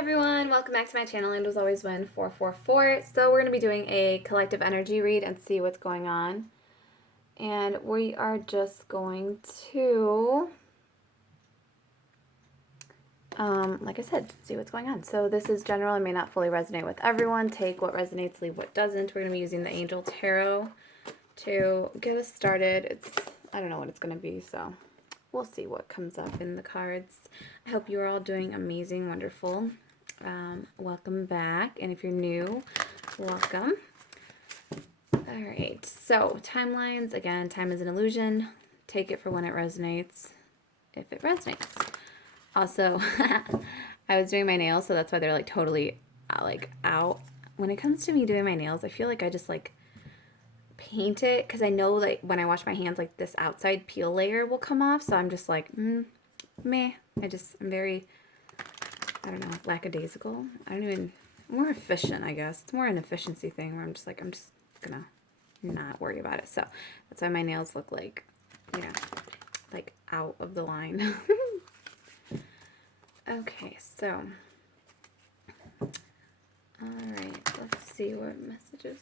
everyone, welcome back to my channel, and as always win 444. So we're going to be doing a collective energy read and see what's going on. And we are just going to, like I said, see what's going on. So this is general and may not fully resonate with everyone. Take what resonates, leave what doesn't. We're going to be using the Angel Tarot to get us started. I don't know what it's going to be, so we'll see what comes up in the cards. I hope you're all doing amazing, wonderful. Welcome back, and if you're new, welcome. All right, so timelines. Again, time is an illusion. Take it for when it resonates, if it resonates. Also, I was doing my nails, so that's why they're like totally out. When it comes to me doing my nails, I feel like I just like paint it, because I know like when I wash my hands, like this outside peel layer will come off, so I'm just like meh. I'm very, I don't know, lackadaisical. More efficient, I guess. It's more an efficiency thing where I'm just gonna not worry about it. So that's why my nails look like, you know, like out of the line. Okay, so all right, let's see what messages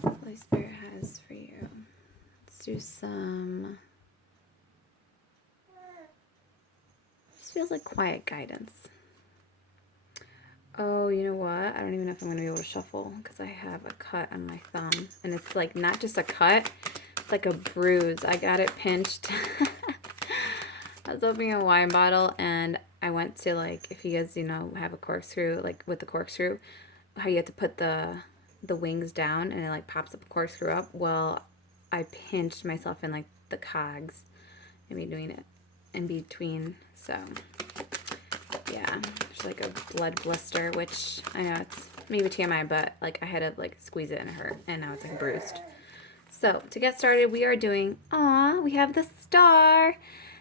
Holy Spirit has for you. Let's do some, this feels like quiet guidance. Oh, you know what? I don't even know if I'm going to be able to shuffle because I have a cut on my thumb. And it's like not just a cut, it's like a bruise. I got it pinched. I was opening a wine bottle and I went to, like, if you guys, you know, have a corkscrew, like with the corkscrew, how you have to put the wings down and it like pops up a corkscrew up. Well, I pinched myself in like the cogs and me doing it in between. So yeah, there's like a blood blister, which I know it's maybe TMI, but like I had to like squeeze it and it hurt, and now it's like bruised. So to get started, we are doing, we have the star.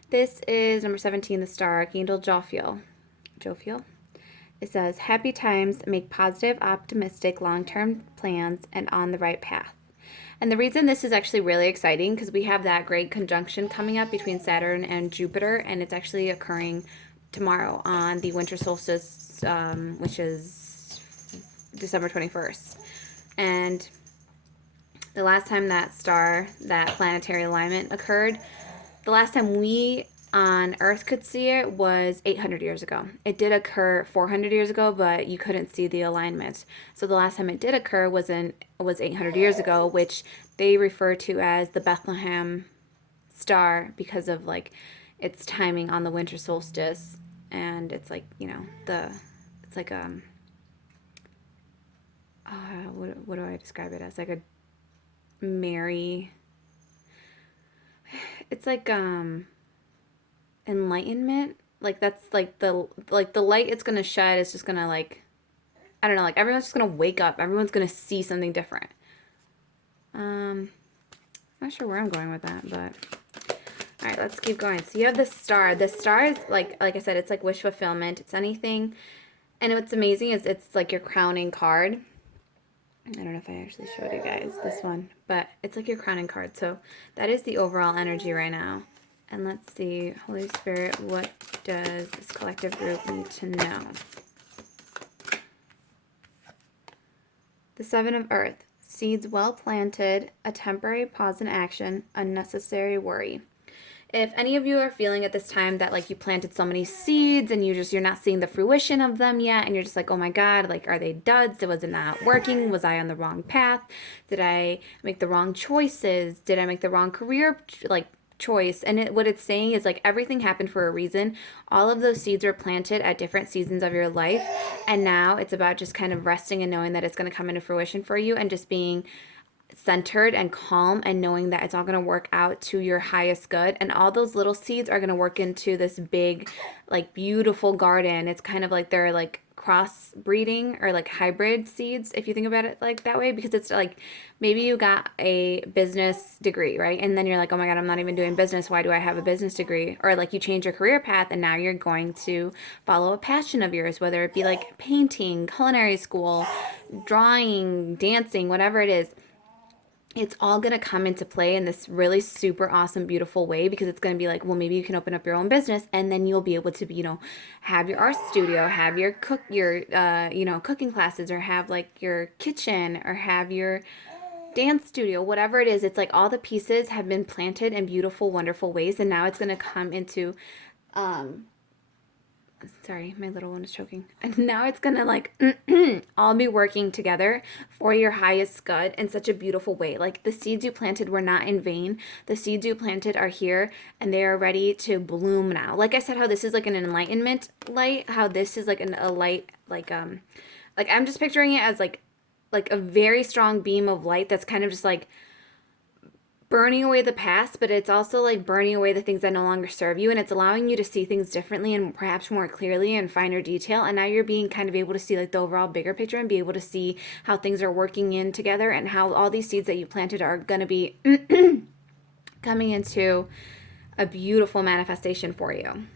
This is number 17, the star, Archangel Jophiel. Jophiel. It says, happy times, make positive, optimistic, long-term plans, and on the right path. And the reason this is actually really exciting, because we have that great conjunction coming up between Saturn and Jupiter, and it's actually occurring tomorrow on the winter solstice, which is December 21st. And the last time that star, that planetary alignment occurred, the last time we on Earth could see it was 800 years ago. It did occur 400 years ago, but you couldn't see the alignment. So the last time it did occur was 800 years ago, which they refer to as the Bethlehem star because of like its timing on the winter solstice. And it's like, you know, it's like what do I describe it as? Like a merry, it's like enlightenment. Like that's like the light it's gonna shed is just gonna, like, I don't know, like everyone's just gonna wake up. Everyone's gonna see something different. I'm not sure where I'm going with that, but all right, let's keep going. So you have the star. The star is like I said, it's like wish fulfillment. It's anything. And what's amazing is it's like your crowning card. I don't know if I actually showed you guys this one, but it's like your crowning card. So that is the overall energy right now. And let's see, Holy Spirit, what does this collective group need to know? The Seven of Earth. Seeds well planted, a temporary pause in action, unnecessary worry. If any of you are feeling at this time that like you planted so many seeds and you're not seeing the fruition of them yet, and you're just like, oh my God, like, are they duds? Was it not working? Was I on the wrong path? Did I make the wrong choices? Did I make the wrong career choice? And what it's saying is like everything happened for a reason. All of those seeds were planted at different seasons of your life, and now it's about just kind of resting and knowing that it's going to come into fruition for you, and just being centered and calm and knowing that it's all going to work out to your highest good. And all those little seeds are going to work into this big, like, beautiful garden. It's kind of like they're like cross breeding or like hybrid seeds, if you think about it like that way, because it's like maybe you got a business degree, right? And then you're like, oh my God, I'm not even doing business. Why do I have a business degree? Or like you change your career path and now you're going to follow a passion of yours, whether it be like painting, culinary school, drawing, dancing, whatever it is. it's all going to come into play in this really super awesome, beautiful way, because it's going to be like, well, maybe you can open up your own business, and then you'll be able to, have your art studio, have your cooking classes, or have like your kitchen, or have your dance studio, whatever it is. It's like all the pieces have been planted in beautiful, wonderful ways, and now it's going to come into, sorry, my little one is choking. And now it's gonna like all be working together for your highest good in such a beautiful way. Like the seeds you planted were not in vain. The seeds you planted are here and they are ready to bloom now. Like I said, how this is like an enlightenment light, how this is like a light, like I'm just picturing it as like a very strong beam of light that's kind of just like burning away the past, but it's also like burning away the things that no longer serve you, and it's allowing you to see things differently and perhaps more clearly and finer detail. And now you're being kind of able to see like the overall bigger picture and be able to see how things are working in together, and how all these seeds that you planted are going to be coming into a beautiful manifestation for you.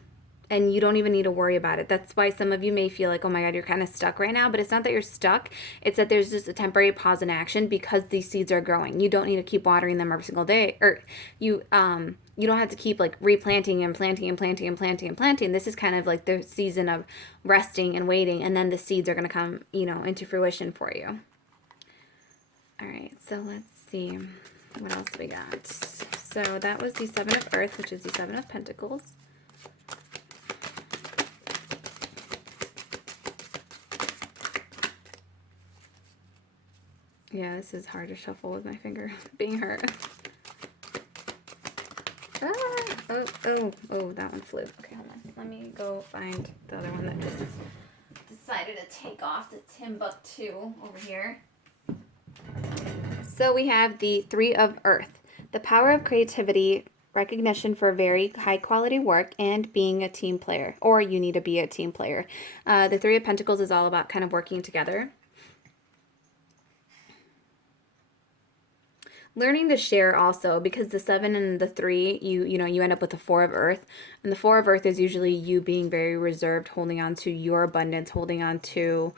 And you don't even need to worry about it. That's why some of you may feel like, oh my God, you're kind of stuck right now. But it's not that you're stuck. It's that there's just a temporary pause in action because these seeds are growing. You don't need to keep watering them every single day. Or you don't have to keep like replanting and planting and planting and planting and planting. This is kind of like the season of resting and waiting. And then the seeds are going to come, into fruition for you. All right, so let's see. What else we got? So that was the Seven of Earth, which is the Seven of Pentacles. Yeah, this is hard to shuffle with my finger being hurt. Oh, that one flew. Okay, hold on. Let me go find the other one that just decided to take off, the Timbuktu over here. So we have the Three of Earth. The power of creativity, recognition for very high quality work, and being a team player, or you need to be a team player. The Three of Pentacles is all about kind of working together. Learning to share also, because the 7 and the 3, you end up with the 4 of Earth. And the 4 of Earth is usually you being very reserved, holding on to your abundance, holding on to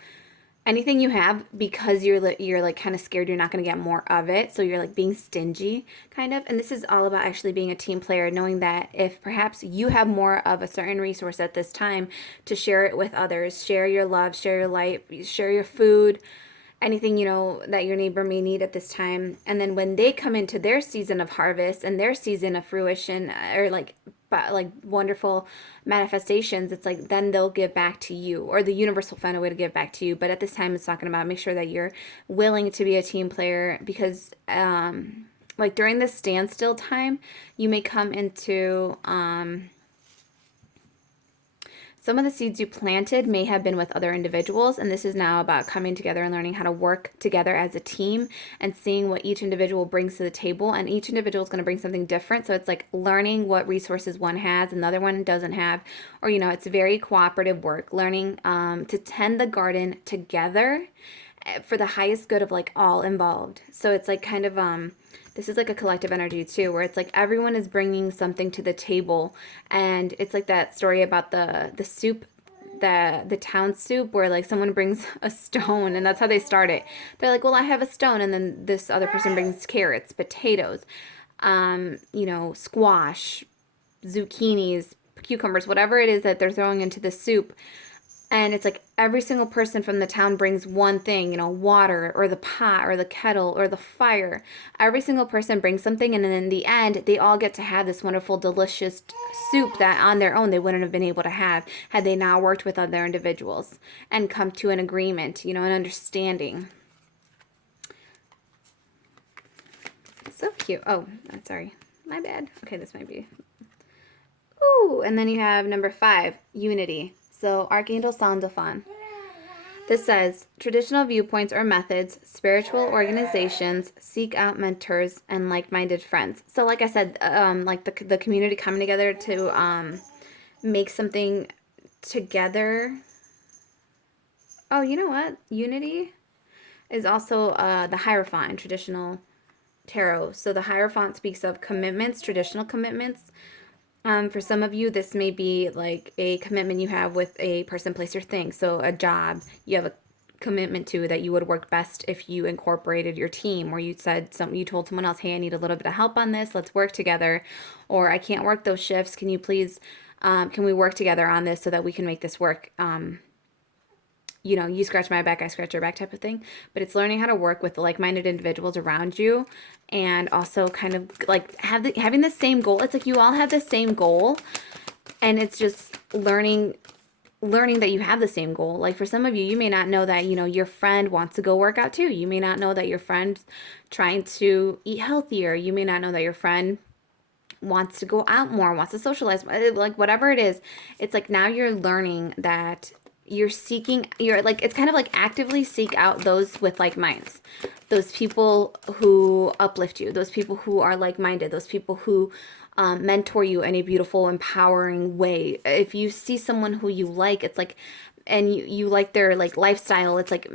anything you have, because you're like kind of scared you're not going to get more of it. So you're like being stingy kind of. And this is all about actually being a team player, knowing that if perhaps you have more of a certain resource at this time, to share it with others, share your love, share your light, share your food, anything that your neighbor may need at this time. And then when they come into their season of harvest and their season of fruition, or like wonderful manifestations, it's like then they'll give back to you, or the universe will find a way to give back to you. But at this time, it's talking about make sure that you're willing to be a team player, because like during this standstill time, you may come into some of the seeds you planted may have been with other individuals, and this is now about coming together and learning how to work together as a team and seeing what each individual brings to the table. And each individual is going to bring something different. So it's like learning what resources one has and the other one doesn't have, or, it's very cooperative work, learning to tend the garden together for the highest good of like all involved. So it's like kind of this is like a collective energy too, where it's like everyone is bringing something to the table. And it's like that story about the soup, the town soup, where like someone brings a stone, and that's how they start it. They're like, well, I have a stone, and then this other person brings carrots, potatoes, squash, zucchinis, cucumbers, whatever it is that they're throwing into the soup. And it's like every single person from the town brings one thing, water, or the pot, or the kettle, or the fire. Every single person brings something, and then in the end, they all get to have this wonderful, delicious soup that on their own they wouldn't have been able to have had they not worked with other individuals and come to an agreement, an understanding. It's so cute. Oh, I'm sorry. My bad. Okay, this might be. Ooh, and then you have number 5, unity. So Archangel Sandalphon. This says, traditional viewpoints or methods, spiritual organizations, seek out mentors and like-minded friends. So like I said, like the community coming together to make something together. Oh, you know what? Unity is also the Hierophant in traditional tarot. So the Hierophant speaks of commitments, traditional commitments. For some of you, this may be like a commitment you have with a person, place, or thing. So a job, you have a commitment to that you would work best if you incorporated your team, or you said something, you told someone else, hey, I need a little bit of help on this, let's work together, or I can't work those shifts, can you please can we work together on this so that we can make this work? You scratch my back, I scratch your back type of thing. But it's learning how to work with the like-minded individuals around you, and also kind of like having the same goal. It's like you all have the same goal, and it's just learning that you have the same goal. Like for some of you, you may not know that, your friend wants to go work out too. You may not know that your friend's trying to eat healthier. You may not know that your friend wants to go out more, wants to socialize, like whatever it is. It's like now you're learning that you're like, it's kind of like actively seek out those with like minds, those people who uplift you, those people who are like-minded, those people who mentor you in a beautiful, empowering way. If you see someone who you like, it's like, and you like their like lifestyle, it's like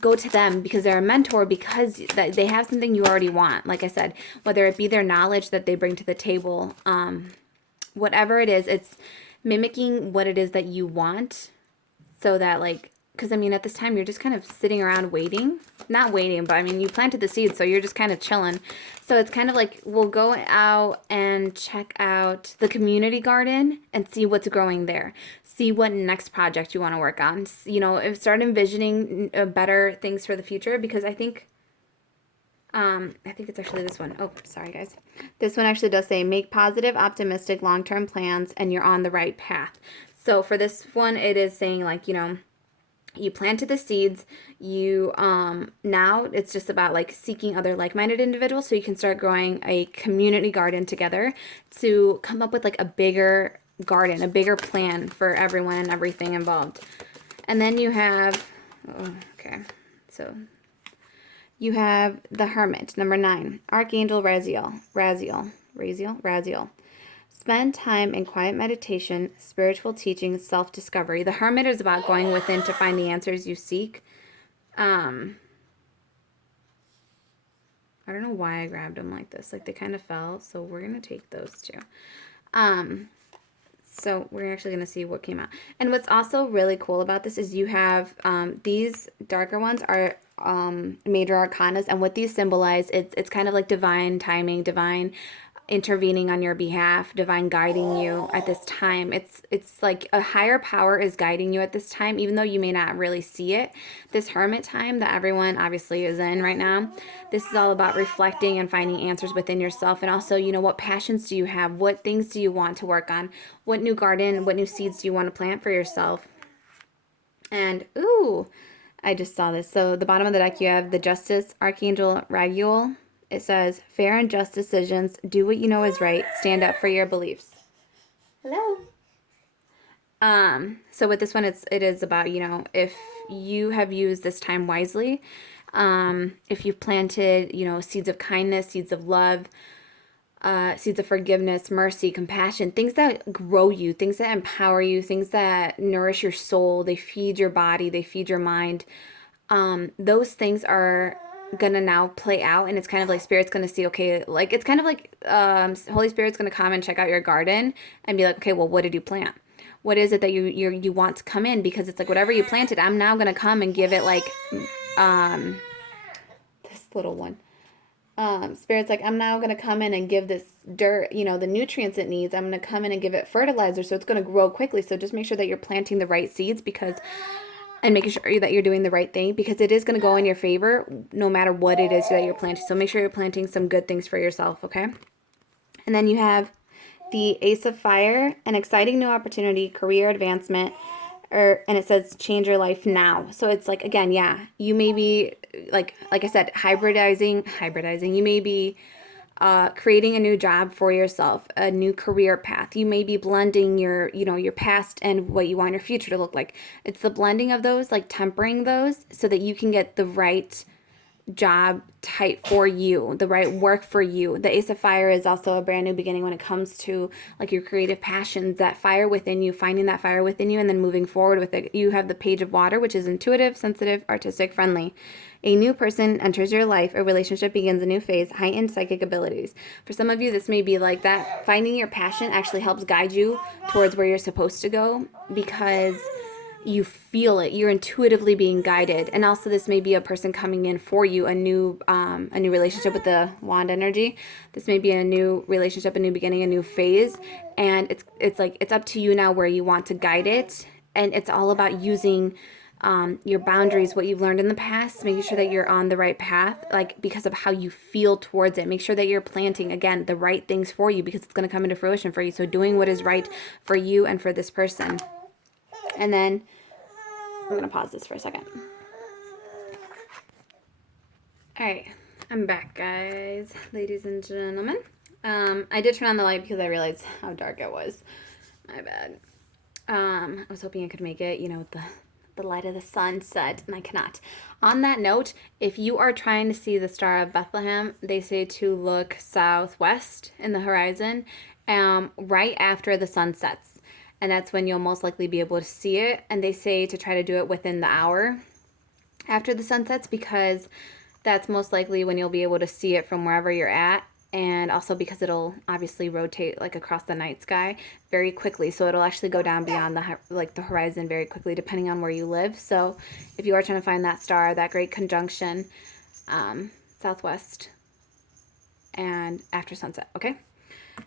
go to them because they're a mentor, because they have something you already want. Like I said, whether it be their knowledge that they bring to the table, whatever it is, it's mimicking what it is that you want. So that like, because I mean, at this time, you're just kind of sitting around waiting. Not waiting, but I mean, you planted the seeds, so you're just kind of chilling. So it's kind of like, we'll go out and check out the community garden and see what's growing there. See what next project you want to work on. Start envisioning better things for the future, because I think it's actually this one. Oh, sorry, guys. This one actually does say, make positive, optimistic, long-term plans, and you're on the right path. So for this one, it is saying like, you planted the seeds, you now it's just about like seeking other like-minded individuals so you can start growing a community garden together to come up with like a bigger garden, a bigger plan for everyone and everything involved. And then you have, so you have the Hermit, number 9, Archangel Raziel. Spend time in quiet meditation, spiritual teaching, self-discovery. The Hermit is about going within to find the answers you seek. I don't know why I grabbed them like this. Like they kind of fell, so we're going to take those two. So we're actually going to see what came out. And what's also really cool about this is you have these darker ones are major arcanas, and what these symbolize, it's kind of like divine timing, divine intervening on your behalf, divine guiding you at this time. It's like a higher power is guiding you at this time, even though you may not really see it. This Hermit time that everyone obviously is in right now, this is all about reflecting and finding answers within yourself. And also, what passions do you have? What things do you want to work on? What new garden, what new seeds do you want to plant for yourself? And, ooh, I just saw this. So the bottom of the deck, you have the Justice, Archangel Raguel. It says, fair and just decisions, do what you know is right, stand up for your beliefs. Hello. So with this one, it is about, if you have used this time wisely, if you've planted, seeds of kindness, seeds of love, seeds of forgiveness, mercy, compassion, things that grow you, things that empower you, things that nourish your soul, they feed your body, they feed your mind. Those things are gonna now play out, and it's kind of like Spirit's gonna see, okay, like it's kind of like Holy Spirit's gonna come and check out your garden and be like, okay, well, what did you plant? What is it that you want to come in? Because it's like whatever you planted, I'm now gonna come and give it like this little one. Spirit's like, I'm now gonna come in and give this dirt, the nutrients it needs. I'm gonna come in and give it fertilizer, so it's gonna grow quickly. So just make sure that you're planting the right seeds, and making sure that you're doing the right thing, because it is going to go in your favor no matter what it is that you're planting. So make sure you're planting some good things for yourself, okay? And then you have the Ace of Fire, an exciting new opportunity, career advancement, and it says change your life now. So it's like, again, yeah, you may be, like I said, hybridizing. You may be creating a new job for yourself, a new career path. You may be blending your past and what you want your future to look like. It's the blending of those, like tempering those, so that you can get the right job type for you, the right work for you. The Ace of Fire is also a brand new beginning when it comes to like your creative passions, that fire within you, finding that fire within you and then moving forward with it. You have the Page of Water, which is intuitive, sensitive, artistic, friendly. A new person enters your life. A relationship begins a new phase. Heightened psychic abilities. For some of you, this may be like that. Finding your passion actually helps guide you towards where you're supposed to go, because you feel it. You're intuitively being guided. And also this may be a person coming in for you, a new relationship with the wand energy. This may be a new relationship, a new beginning, a new phase. And it's like, it's up to you now where you want to guide it. And it's all about using your boundaries, what you've learned in the past, making sure that you're on the right path, like because of how you feel towards it. Make sure that you're planting, again, the right things for you, because it's going to come into fruition for you. So doing what is right for you and for this person. And then we're going to pause this for a second. All right, I'm back, guys, ladies and gentlemen. I did turn on the light because I realized how dark it was. My bad. I was hoping I could make it, with the light of the sunset, and I cannot. On that note, if you are trying to see the Star of Bethlehem, they say to look southwest in the horizon, right after the sun sets. And that's when you'll most likely be able to see it. And they say to try to do it within the hour after the sun sets, because that's most likely when you'll be able to see it from wherever you're at. And also because it'll obviously rotate like across the night sky very quickly. So it'll actually go down beyond the horizon very quickly, depending on where you live. So if you are trying to find that star, that great conjunction, southwest and after sunset, okay?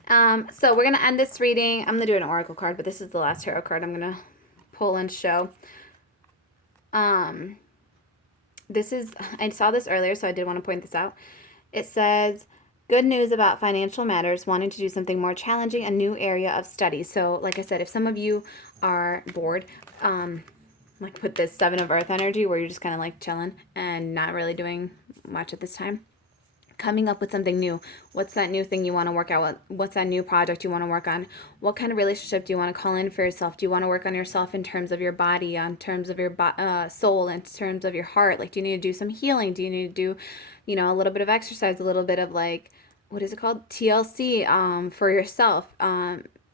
So we're going to end this reading. I'm going to do an oracle card, but this is the last tarot card I'm going to pull and show. This is, I saw this earlier, so I did want to point this out. It says, good news about financial matters, wanting to do something more challenging, a new area of study. So like I said, if some of you are bored, like with this Seven of Earth energy where you're just kind of like chilling and not really doing much at this time, coming up with something new. What's that new thing you want to work out? What's that new project you want to work on? What kind of relationship do you want to call in for yourself? Do you want to work on yourself in terms of your body, in terms of your soul, in terms of your heart? Like, do you need to do some healing? Do you need to do, a little bit of exercise, a little bit of like, what is it called? TLC for yourself.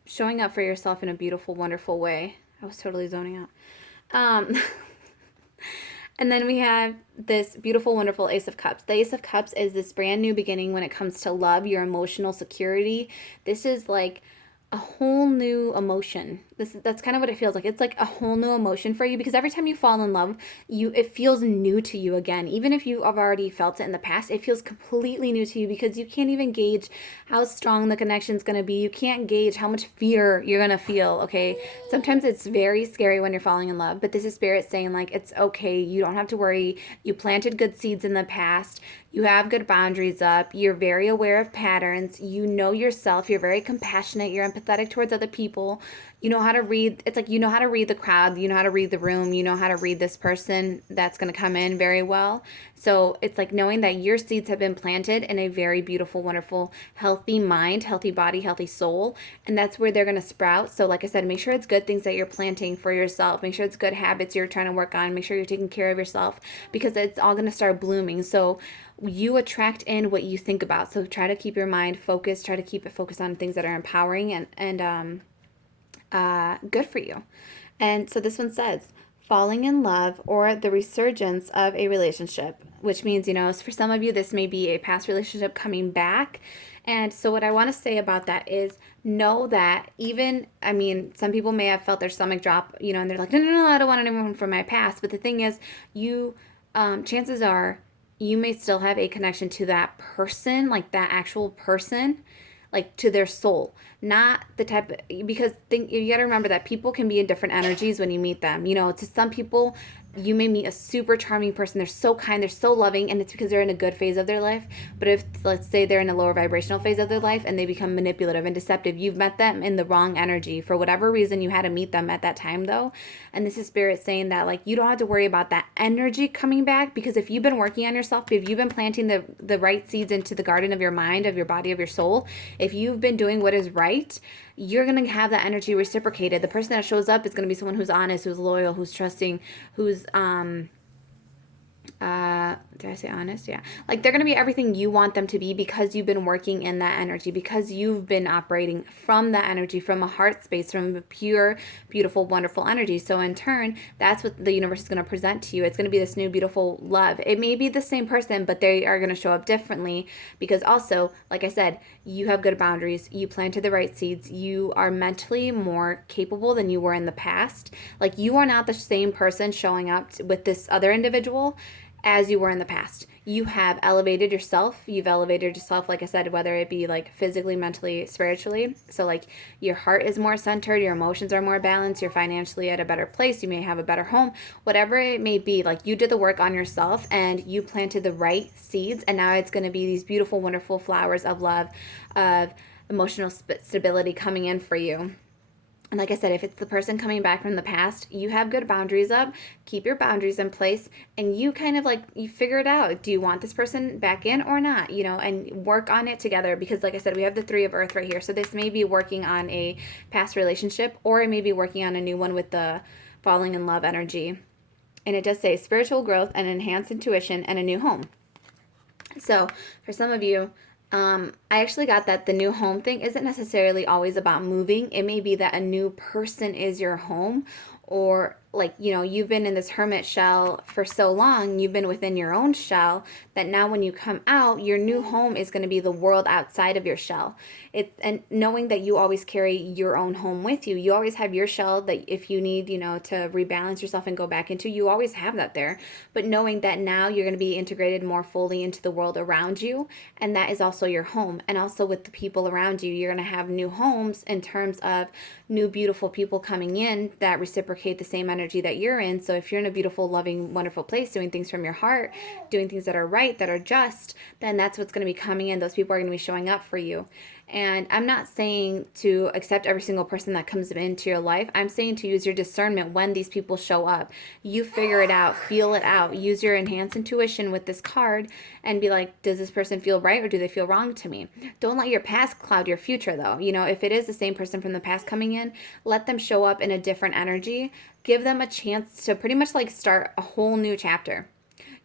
Showing up for yourself in a beautiful, wonderful way. I was totally zoning out. And then we have this beautiful, wonderful Ace of Cups. The Ace of Cups is this brand new beginning when it comes to love, your emotional security. This is like a whole new emotion. That's kind of what it feels like. It's like a whole new emotion for you, because every time you fall in love, it feels new to you again. Even if you have already felt it in the past, it feels completely new to you, because you can't even gauge how strong the connection's going to be. You can't gauge how much fear you're going to feel, okay? Sometimes it's very scary when you're falling in love, but this is Spirit saying like, it's okay. You don't have to worry. You planted good seeds in the past. You have good boundaries up. You're very aware of patterns. You know yourself. You're very compassionate. You're empathetic towards other people. You know how to read. It's like you know how to read the crowd. You know how to read the room. You know how to read this person that's going to come in very well. So it's like knowing that your seeds have been planted in a very beautiful, wonderful, healthy mind, healthy body, healthy soul. And that's where they're going to sprout. So like I said, make sure it's good things that you're planting for yourself. Make sure it's good habits you're trying to work on. Make sure you're taking care of yourself, because it's all going to start blooming. So you attract in what you think about. So try to keep your mind focused. Try to keep it focused on things that are empowering and good for you. And so this one says, falling in love or the resurgence of a relationship, which means, for some of you, this may be a past relationship coming back. And so what I want to say about that is know that some people may have felt their stomach drop, and they're like, no, I don't want anyone from my past. But the thing is, chances are, you may still have a connection to that person, like that actual person, like to their soul, not the type of, because you got to remember that people can be in different energies when you meet them. To some people, you may meet a super charming person. They're so kind, they're so loving, and it's because they're in a good phase of their life. But if, let's say, they're in a lower vibrational phase of their life and they become manipulative and deceptive, you've met them in the wrong energy. For whatever reason, you had to meet them at that time, though. And this is Spirit saying that, like, you don't have to worry about that energy coming back, because if you've been working on yourself, if you've been planting the right seeds into the garden of your mind, of your body, of your soul, if you've been doing what is right, you're going to have that energy reciprocated. The person that shows up is going to be someone who's honest, who's loyal, who's trusting, who's Did I say honest? Yeah. Like they're going to be everything you want them to be because you've been working in that energy, because you've been operating from that energy, from a heart space, from a pure, beautiful, wonderful energy. So in turn, that's what the universe is going to present to you. It's going to be this new, beautiful love. It may be the same person, but they are going to show up differently because also, like I said, you have good boundaries. You planted the right seeds. You are mentally more capable than you were in the past. Like you are not the same person showing up with this other individual as you were in the past. You have elevated yourself. You've elevated yourself, like I said, whether it be like physically, mentally, spiritually. So like your heart is more centered, your emotions are more balanced, you're financially at a better place, you may have a better home, whatever it may be. Like you did the work on yourself and you planted the right seeds, and now it's going to be these beautiful, wonderful flowers of love, of emotional stability coming in for you. And like I said, if it's the person coming back from the past, you have good boundaries up, keep your boundaries in place, and you kind of like, you figure it out. Do you want this person back in or not? You know, and work on it together because like I said, we have the 3 of Earth right here. So this may be working on a past relationship, or it may be working on a new one with the falling in love energy. And it does say spiritual growth and enhanced intuition and a new home. So for some of you, I actually got that the new home thing isn't necessarily always about moving. It may be that a new person is your home, or like, you know, you've been in this hermit shell for so long, you've been within your own shell, that now when you come out, your new home is going to be the world outside of your shell. And knowing that you always carry your own home with you. You always have your shell that if you need, you know, to rebalance yourself and go back into, you always have that there. But knowing that now you're going to be integrated more fully into the world around you, and that is also your home. And also with the people around you, you're going to have new homes in terms of new beautiful people coming in that reciprocate the same energy that you're in. So if you're in a beautiful, loving, wonderful place, doing things from your heart, doing things that are right, that are just, then that's what's going to be coming in. Those people are going to be showing up for you. And I'm not saying to accept every single person that comes into your life. I'm saying to use your discernment when these people show up. You figure it out, feel it out, use your enhanced intuition with this card and be like, does this person feel right or do they feel wrong to me? Don't let your past cloud your future though. You know, if it is the same person from the past coming in, let them show up in a different energy. Give them a chance to pretty much like start a whole new chapter.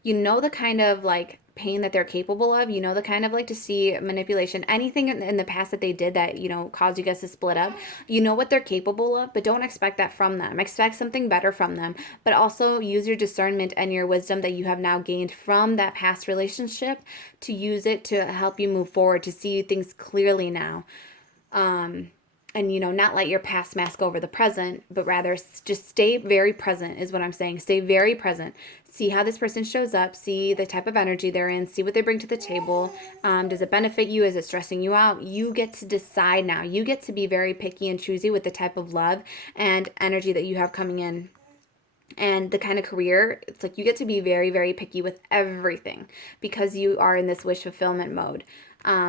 You know the kind of like pain that they're capable of, you know the kind of like to see manipulation, anything in the past that they did that, you know, caused you guys to split up. You know what they're capable of, but don't expect that from them. Expect something better from them, but also use your discernment and your wisdom that you have now gained from that past relationship to use it to help you move forward, to see things clearly now. And, you know, not let your past mask over the present, but rather just stay very present is what I'm saying. Stay very present. See how this person shows up. See the type of energy they're in. See what they bring to the table. Does it benefit you? Is it stressing you out? You get to decide now. You get to be very picky and choosy with the type of love and energy that you have coming in. And the kind of career, it's like you get to be very, very picky with everything because you are in this wish fulfillment mode.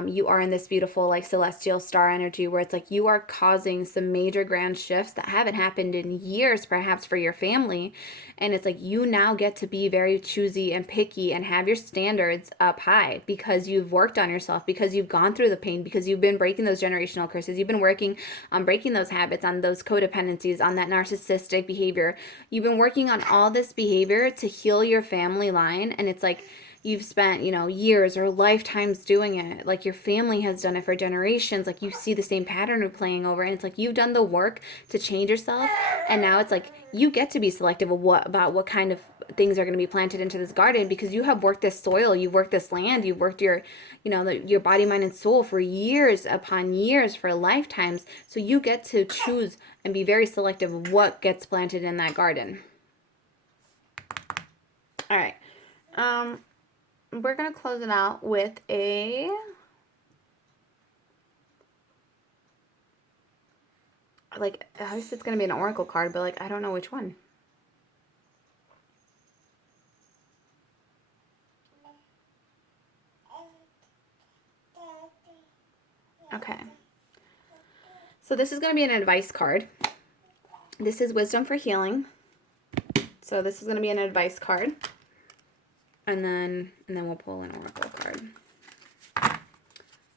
You are in this beautiful like celestial star energy where it's like you are causing some major grand shifts that haven't happened in years perhaps for your family. And it's like you now get to be very choosy and picky and have your standards up high because you've worked on yourself, because you've gone through the pain, because you've been breaking those generational curses. You've been working on breaking those habits, on those codependencies, on that narcissistic behavior. You've been working on all this behavior to heal your family line. And it's like you've spent, you know, years or lifetimes doing it. Like your family has done it for generations. Like you see the same pattern replaying over, and it's like you've done the work to change yourself. And now it's like you get to be selective of about what kind of things are going to be planted into this garden because you have worked this soil, you've worked this land, you've worked your, you know, your body, mind, and soul for years upon years, for lifetimes. So you get to choose and be very selective of what gets planted in that garden. All right. We're going to close it out with a like, I guess it's going to be an oracle card, but like I don't know which one. Okay. So this is going to be an advice card. This is wisdom for healing. So this is going to be an advice card. And then we'll pull an oracle card.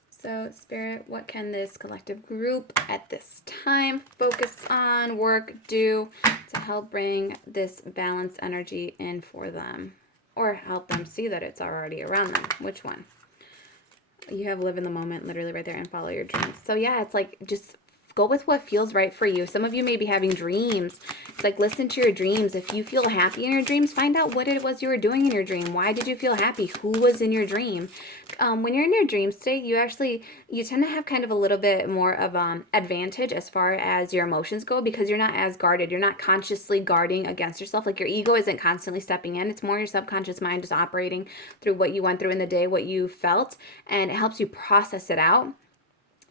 So, Spirit, what can this collective group at this time focus on, work, do to help bring this balanced energy in for them? or help them see that it's already around them. Which one? You have live in the moment literally right there and follow your dreams. So yeah, it's like just go with what feels right for you. Some of you may be having dreams. It's like listen to your dreams. If you feel happy in your dreams, find out what it was you were doing in your dream. Why did you feel happy? Who was in your dream? When you're in your dream state, you tend to have kind of a little bit more of advantage as far as your emotions go, because you're not as guarded. You're not consciously guarding against yourself. Like your ego isn't constantly stepping in. It's more your subconscious mind just operating through what you went through in the day, what you felt, and it helps you process it out.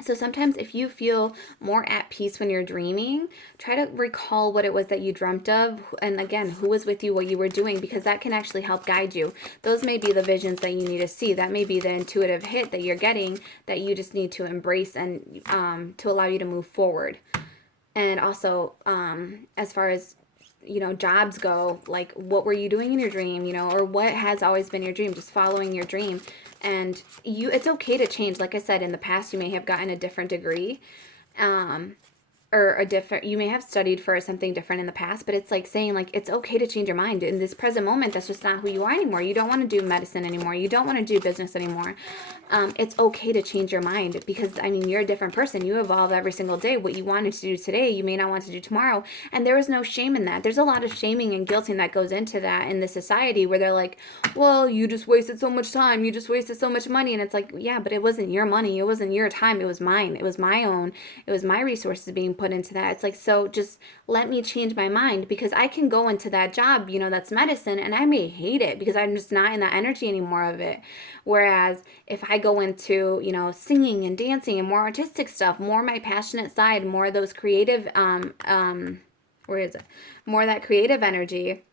So sometimes if you feel more at peace when you're dreaming, try to recall what it was that you dreamt of, and again, who was with you, what you were doing, because that can actually help guide you. Those may be the visions that you need to see. That may be the intuitive hit that you're getting that you just need to embrace and to allow you to move forward. And also, as far as jobs go, like what were you doing in your dream, or what has always been your dream, just following your dream. And it's okay to change. Like I said, in the past, you may have gotten a different degree, or you may have studied for something different in the past, but it's like saying like, it's okay to change your mind. In this present moment, that's just not who you are anymore. You don't want to do medicine anymore. You don't want to do business anymore. It's okay to change your mind, because you're a different person. You evolve every single day. What you wanted to do today, you may not want to do tomorrow. And there is no shame in that. There's a lot of shaming and guilting that goes into that in the society, where they're like, well, you just wasted so much time. You just wasted so much money. And it's like, yeah, but it wasn't your money. It wasn't your time. It was mine. It was my own. It was my resources being put into that. It's like, so just let me change my mind, because I can go into that job, that's medicine, and I may hate it because I'm just not in that energy anymore of it. Whereas if I go into, singing and dancing and more artistic stuff, more my passionate side, more of those creative, more that creative energy,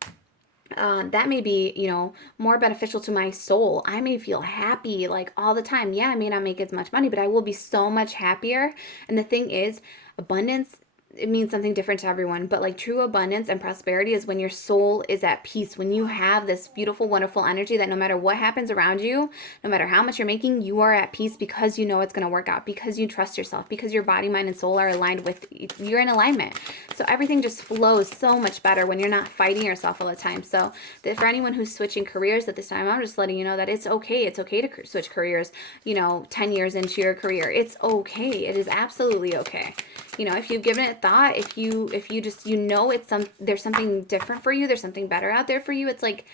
that may be, more beneficial to my soul. I may feel happy like all the time. Yeah, I may not make as much money, but I will be so much happier. And the thing is, abundance, it means something different to everyone, but like true abundance and prosperity is when your soul is at peace, when you have this beautiful, wonderful energy that no matter what happens around you, no matter how much you're making, you are at peace because you know it's going to work out, because you trust yourself, because your body, mind, and soul are aligned with, you're in alignment. So everything just flows so much better when you're not fighting yourself all the time. So for anyone who's switching careers at this time, I'm just letting you know that it's okay. It's okay to switch careers, 10 years into your career. It's okay. It is absolutely okay. If you've given it thought, if you just, there's something different for you, there's something better out there for you. It's like,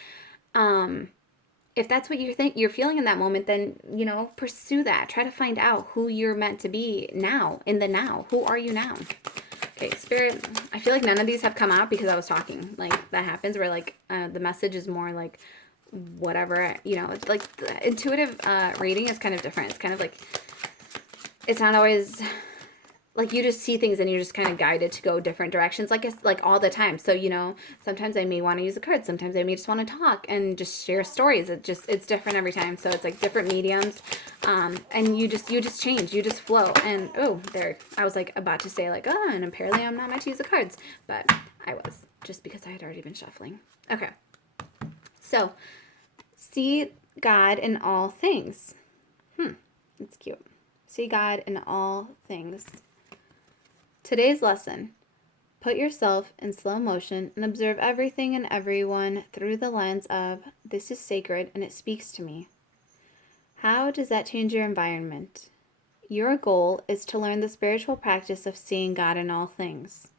if that's what you think you're feeling in that moment, then, pursue that. Try to find out who you're meant to be now, in the now. Who are you now? Okay, Spirit, I feel like none of these have come out because I was talking. Like, that happens where, like, the message is more like, whatever, it's like the intuitive reading is kind of different. It's kind of like, it's not always... like you just see things and you're just kind of guided to go different directions, like all the time. So, sometimes I may want to use a card. Sometimes I may just want to talk and just share stories. It's different every time. So it's like different mediums. And you just change, you just flow. And, I was like about to say like, and apparently I'm not meant to use the cards, but I was, just because I had already been shuffling. Okay. So see God in all things. That's cute. See God in all things. Today's lesson: put yourself in slow motion and observe everything and everyone through the lens of, this is sacred and it speaks to me. How does that change your environment? Your goal is to learn the spiritual practice of seeing God in all things.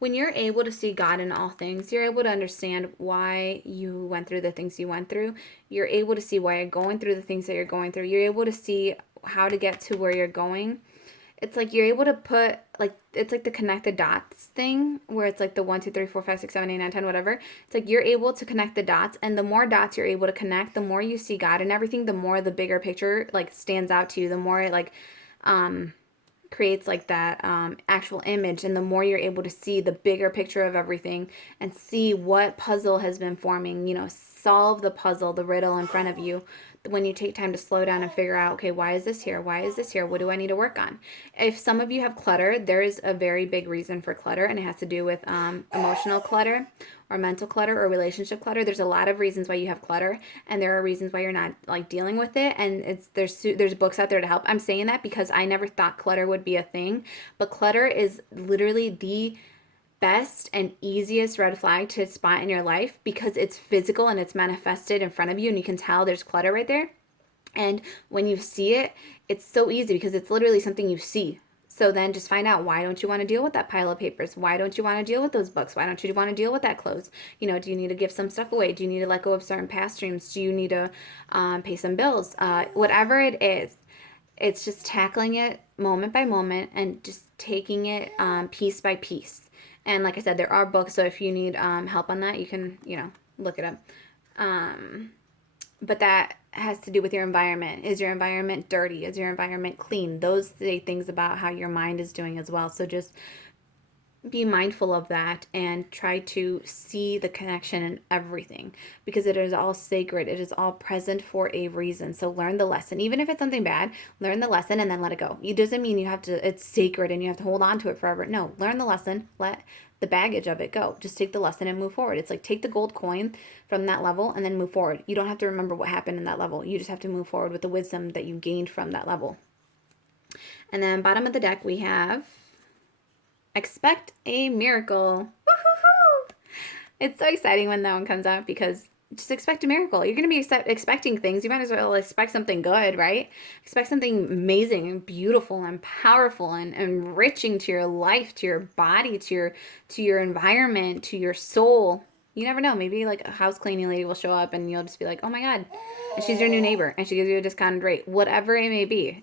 When you're able to see God in all things, you're able to understand why you went through the things you went through. You're able to see why you're going through the things that you're going through. You're able to see how to get to where you're going. It's like you're able to put, like, it's like the connect the dots thing, where it's like the 1, 2, 3, 4, 5, 6, 7, 8, 9, 10, whatever. It's like you're able to connect the dots, and the more dots you're able to connect, the more you see God and everything, the more the bigger picture, like, stands out to you, the more it, like, creates, like, that actual image, and the more you're able to see the bigger picture of everything and see what puzzle has been forming, solve the puzzle, the riddle in front of you. When you take time to slow down and figure out, okay, why is this here? Why is this here? What do I need to work on? If some of you have clutter, there is a very big reason for clutter, and it has to do with emotional clutter or mental clutter or relationship clutter. There's a lot of reasons why you have clutter, and there are reasons why you're not, like, dealing with it, and there's books out there to help. I'm saying that because I never thought clutter would be a thing, but clutter is literally the best and easiest red flag to spot in your life because it's physical and it's manifested in front of you and you can tell there's clutter right there. And when you see it, it's so easy because it's literally something you see. So then just find out, why don't you want to deal with that pile of papers? Why don't you want to deal with those books? Why don't you want to deal with that clothes? You know, do you need to give some stuff away? Do you need to let go of certain past dreams? Do you need to pay some bills? Whatever it is, it's just tackling it moment by moment and just taking it piece by piece. And like I said, there are books, so if you need help on that, you can, look it up. But that has to do with your environment. Is your environment dirty? Is your environment clean? Those say things about how your mind is doing as well. So just be mindful of that and try to see the connection in everything because it is all sacred. It is all present for a reason. So learn the lesson. Even if it's something bad, learn the lesson and then let it go. It doesn't mean you have to, it's sacred and you have to hold on to it forever. No, learn the lesson, let the baggage of it go. Just take the lesson and move forward. It's like take the gold coin from that level and then move forward. You don't have to remember what happened in that level. You just have to move forward with the wisdom that you gained from that level. And then bottom of the deck, we have expect a miracle. Woo-hoo-hoo! It's so exciting when that one comes out because just expect a miracle. You're going to be expecting things. You might as well expect something good, right? Expect something amazing and beautiful and powerful and enriching to your life, to your body, to your environment, to your soul. You never know. Maybe like a house cleaning lady will show up and you'll just be like, oh my God. And she's your new neighbor and she gives you a discounted rate. Whatever it may be,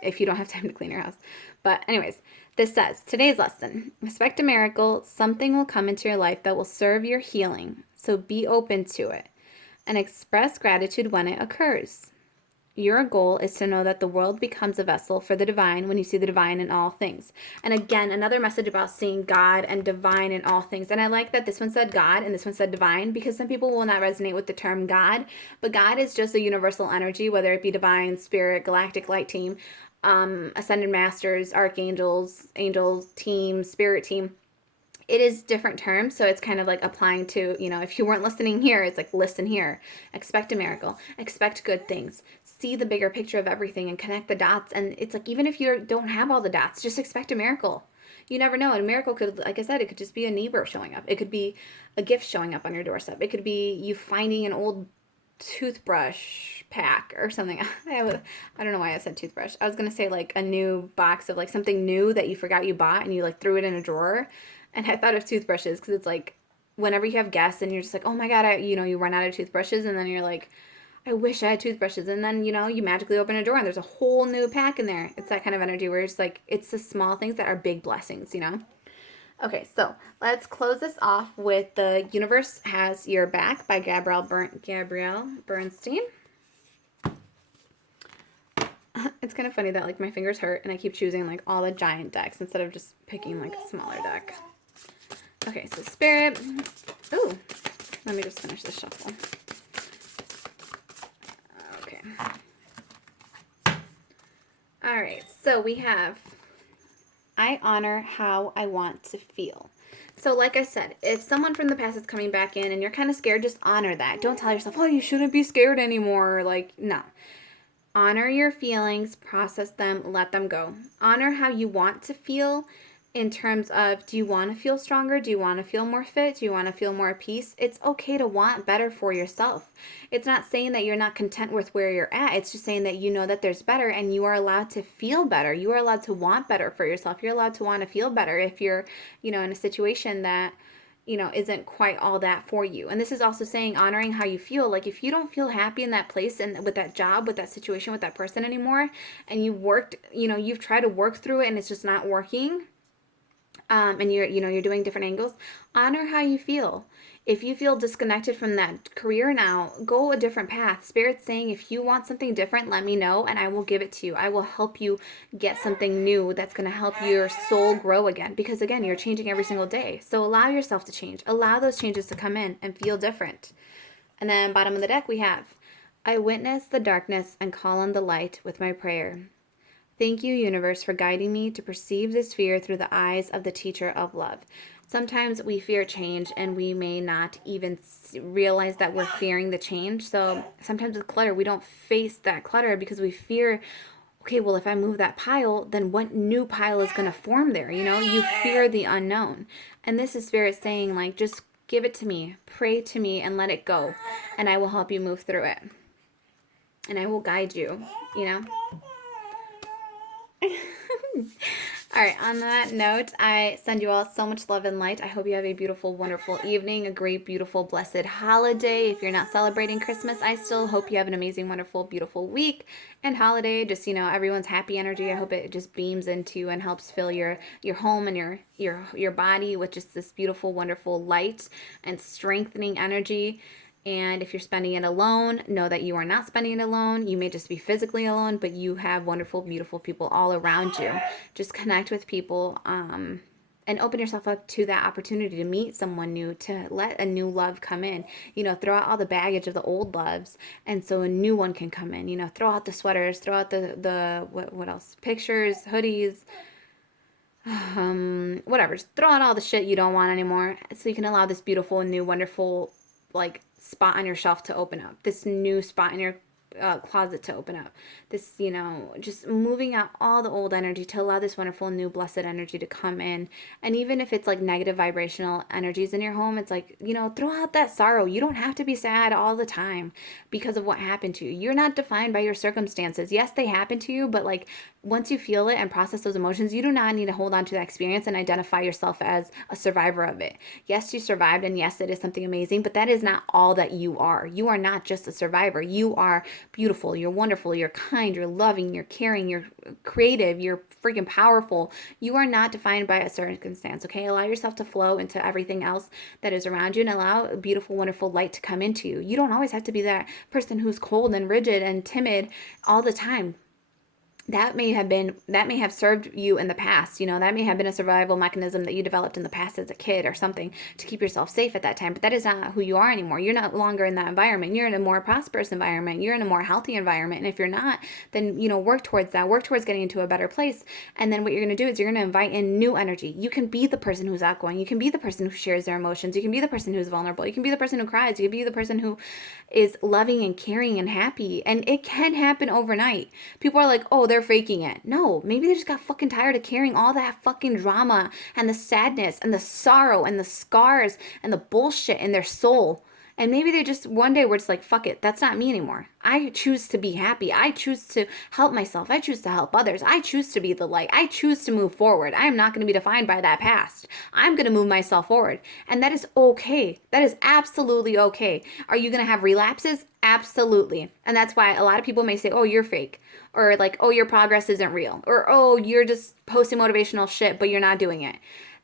if you don't have time to clean your house. But anyways, this says, today's lesson, expect a miracle. Something will come into your life that will serve your healing. So be open to it and express gratitude when it occurs. Your goal is to know that the world becomes a vessel for the divine when you see the divine in all things. And again, another message about seeing God and divine in all things. And I like that this one said God and this one said divine because some people will not resonate with the term God. But God is just a universal energy, whether it be divine, spirit, galactic light team, ascended masters, archangels, angels, team, spirit team. It is different terms, so it's kind of like applying to, if you weren't listening here, it's like listen here. Expect a miracle. Expect good things. See the bigger picture of everything and connect the dots. And it's like even if you don't have all the dots, just expect a miracle. You never know. And a miracle could, like I said, it could just be a neighbor showing up. It could be a gift showing up on your doorstep. It could be you finding an old toothbrush pack or something. I don't know why I said toothbrush. I was going to say like a new box of like something new that you forgot you bought and you like threw it in a drawer. And I thought of toothbrushes because it's like whenever you have guests and you're just like, oh my God, you run out of toothbrushes and then you're like, I wish I had toothbrushes. And then, you magically open a drawer and there's a whole new pack in there. It's that kind of energy where it's like, it's the small things that are big blessings, Okay, so let's close this off with The Universe Has Your Back by Gabrielle Bernstein. It's kind of funny that like my fingers hurt and I keep choosing like all the giant decks instead of just picking like a smaller deck. Okay, so Spirit. Ooh, let me just finish this shuffle. Okay. All right, so we have I honor how I want to feel. So like I said, if someone from the past is coming back in and you're kind of scared, just honor that. Don't tell yourself, oh, you shouldn't be scared anymore. Like, no. Honor your feelings, process them, let them go. Honor how you want to feel in terms of, do you want to feel stronger? Do you want to feel more fit? Do you want to feel more at peace? It's okay to want better for yourself. It's not saying that you're not content with where you're at. It's just saying that you know that there's better and you are allowed to feel better. You are allowed to want better for yourself. You're allowed to want to feel better if you're, in a situation that isn't quite all that for you. And this is also saying honoring how you feel. Like if you don't feel happy in that place and with that job, with that situation, with that person anymore, and you worked, you've tried to work through it and it's just not working, and you're doing different angles, honor how you feel. If you feel disconnected from that career now, go a different path. Spirit's saying, if you want something different, let me know and I will give it to you. I will help you get something new that's going to help your soul grow again. Because again, you're changing every single day. So allow yourself to change. Allow those changes to come in and feel different. And then bottom of the deck, we have, I witness the darkness and call on the light with my prayer. Thank you, universe, for guiding me to perceive this fear through the eyes of the teacher of love. Sometimes we fear change and we may not even realize that we're fearing the change. So sometimes with clutter, we don't face that clutter because we fear, okay, well, if I move that pile, then what new pile is going to form there? You know, you fear the unknown. And this is Spirit saying, like, just give it to me, pray to me, and let it go. And I will help you move through it. And I will guide you, you know? All right, on that note, I send you all so much love and light. I hope you have a beautiful, wonderful evening, a great, beautiful, blessed holiday. If you're not celebrating Christmas, I still hope you have an amazing, wonderful, beautiful week and holiday. Just, you know, everyone's happy energy. I hope it just beams into and helps fill your home and your body with just this beautiful, wonderful light and strengthening energy. And if you're spending it alone, know that you are not spending it alone. You may just be physically alone, but you have wonderful, beautiful people all around you. Just connect with people and open yourself up to that opportunity to meet someone new, to let a new love come in. You know, throw out all the baggage of the old loves, and so a new one can come in. You know, throw out the sweaters, throw out the what else? Pictures, hoodies, whatever. Just throw out all the shit you don't want anymore, so you can allow this beautiful, new, wonderful, like, spot on your shelf to open up, this new spot in your closet to open up, this, you know, just moving out all the old energy to allow this wonderful new blessed energy to come in. And even if it's like negative vibrational energies in your home, it's like, you know, throw out that sorrow. You don't have to be sad all the time because of what happened to you. You're not defined by your circumstances. Yes, they happen to you, but like, once you feel it and process those emotions, you do not need to hold on to that experience and identify yourself as a survivor of it. Yes, you survived, and yes, it is something amazing, but that is not all that you are. You are not just a survivor. You are beautiful, you're wonderful, you're kind, you're loving, you're caring, you're creative, you're freaking powerful. You are not defined by a circumstance, okay? Allow yourself to flow into everything else that is around you and allow a beautiful, wonderful light to come into you. You don't always have to be that person who's cold and rigid and timid all the time. That may have served you in the past. You know, that may have been a survival mechanism that you developed in the past as a kid or something to keep yourself safe at that time. But that is not who you are anymore. You're no longer in that environment. You're in a more prosperous environment. You're in a more healthy environment. And if you're not, then, you know, work towards that. Work towards getting into a better place. And then what you're going to do is you're going to invite in new energy. You can be the person who's outgoing. You can be the person who shares their emotions. You can be the person who's vulnerable. You can be the person who cries. You can be the person who is loving and caring and happy. And it can happen overnight. People are like, oh, they're faking it. No, maybe they just got fucking tired of carrying all that fucking drama and the sadness and the sorrow and the scars and the bullshit in their soul. And maybe they just one day were just like, fuck it, that's not me anymore. I choose to be happy. I choose to help myself. I choose to help others. I choose to be the light. I choose to move forward. I am not going to be defined by that past. I'm going to move myself forward. And that is okay. That is absolutely okay. Are you going to have relapses? Absolutely. And that's why a lot of people may say, oh, you're fake. Or like, oh, your progress isn't real. Or, oh, you're just posting motivational shit, but you're not doing it.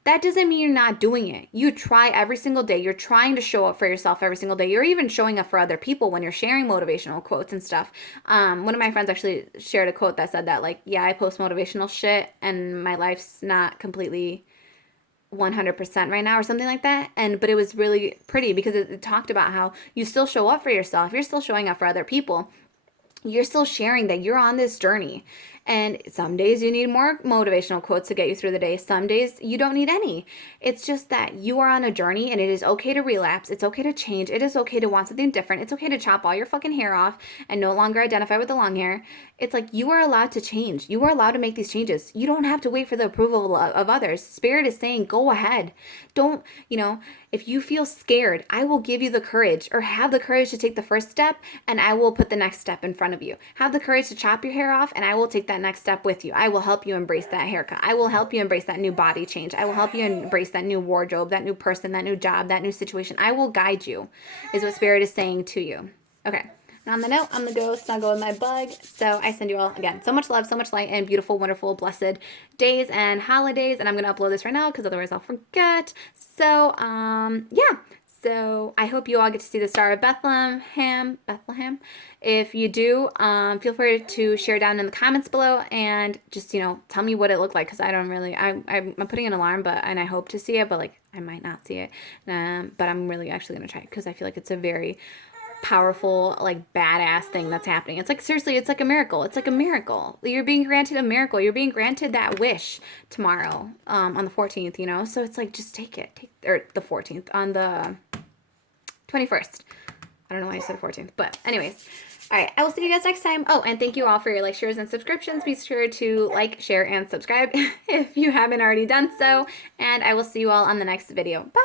That doesn't mean you're not doing it. You try every single day. You're trying to show up for yourself every single day. You're even showing up for other people when you're sharing motivational quotes and stuff. One of my friends actually shared a quote that said that, like, yeah, I post motivational shit and my life's not completely 100% right now or something like that. But it was really pretty because it talked about how you still show up for yourself. You're still showing up for other people. You're still sharing that you're on this journey. And some days you need more motivational quotes to get you through the day. Some days you don't need any. It's just that you are on a journey and it is okay to relapse. It's okay to change. It is okay to want something different. It's okay to chop all your fucking hair off and no longer identify with the long hair. It's like you are allowed to change. You are allowed to make these changes. You don't have to wait for the approval of others. Spirit is saying, go ahead. Don't, you know, if you feel scared, I will give you the courage or have the courage to take the first step and I will put the next step in front of you. Have the courage to chop your hair off and I will take that next step with you. I will help you embrace that haircut. I will help you embrace that new body change. I will help you embrace that new wardrobe, that new person, that new job, that new situation. I will guide you, is what Spirit is saying to you. Okay. Now on the note, I'm going to go snuggle with my bug. So I send you all, again, so much love, so much light, and beautiful, wonderful, blessed days and holidays. And I'm going to upload this right now because otherwise I'll forget. So, yeah. So I hope you all get to see the Star of Bethlehem. If you do, feel free to share down in the comments below and just, you know, tell me what it looked like because I don't really, I'm putting an alarm, and I hope to see it, but like I might not see it. But I'm really actually going to try it because I feel like it's a very powerful, like badass thing that's happening. It's like, seriously, it's like a miracle. It's like a miracle. You're being granted a miracle. You're being granted that wish tomorrow, on the 14th, you know? So it's like, just take it. Or the 14th, on the 21st. I don't know why I said 14th, but anyways. All right, I will see you guys next time. Oh, and thank you all for your likes, shares, and subscriptions. Be sure to like, share, and subscribe if you haven't already done so. And I will see you all on the next video. Bye!